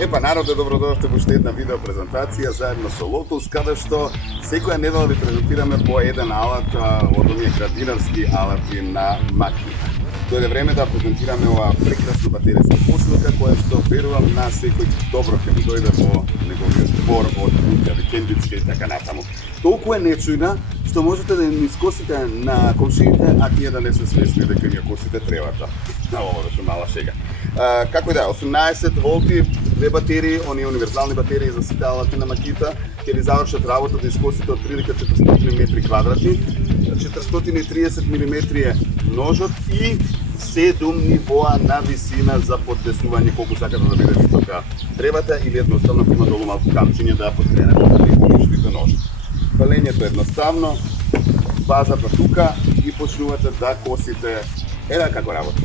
Епа, народе, добродошли во уште една видео презентација заедно со Lotus, каде што секоја недела ви презентираме по еден алат од оние градинарски алати на Makita. Дојде време да презентираме ова прекрасна батеријска посилка која што верувам на секој добро ќе му дојде во неговиот двор од куќа, викендичка и така натаму. Толку е нечујна што можете да им искосите на комшиите, а тие да не се свесни дека им ја косите тревата. Ова беше мала шега. Како и да, 18 волти, две батерии, оние универзални батерии за сите алати на Makita, ќе ви завршат работа да искосите од прилика 400 метри квадратни, 430 мм е ножот и 7 нивоа на висина за поддесување колку сакате да биде висока тревата или едноставно има долу малку камчиња да подкренете да ви уништите ножот. Палењето е едноставно, базата тука и почнувате да косите. Еда како работи.